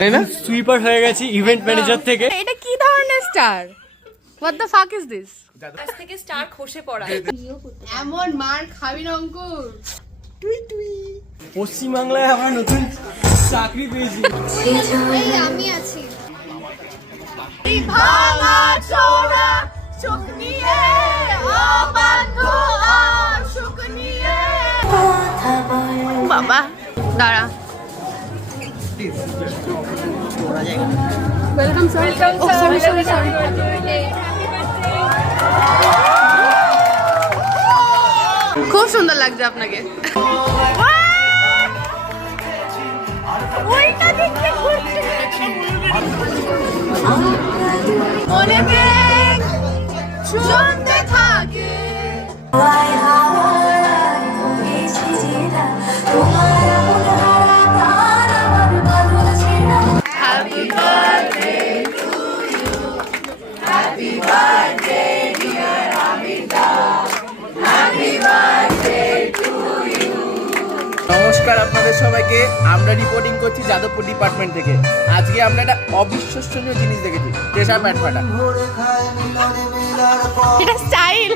তাই না? সুইপার হয়ে গেছি ইভেন্ট ম্যানেজার থেকে। এটা কি ধরনের star? What the fuck is this? আজ থেকে স্টার খসে পড়া। এমন মার খাবি না অঙ্কুর। পশ্চিমবাংলায় আমরা নতুন চাকরি পেয়েছি। এই আমি আছি। ভাঙা চোরা চোখ নিয়ে অবাধ্য আশুক নিয়ে। বাবা দাঁড়া। Welcome sir. সরি। খুব সুন্দর লাগছে আপনাকে। অনেক শুনতে থাকে। Happy birthday to you. Happy birthday dear Amita. Happy birthday to you. নমস্কার আপনাদের সবাইকে, আমরা রিপোর্টিং করছি যাদবপুর ডিপার্টমেন্ট থেকে। আজকে আমরা একটা অবিশ্বাসনীয় জিনিস দেখেছি, টেশা প্যাট ফাটা। এটা স্টাইল।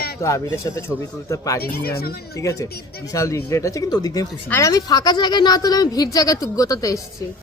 এক তো আবিরের সাথে ছবি তুলতে পারিনি আমি, ঠিক আছে, বিশাল রিগ্রেট আছে, কিন্তু ওদিক দিয়ে খুশি। আর আমি ফাঁকা জায়গায় না তুলে আমি ভিড় জায়গায় গোতাতে এসেছি।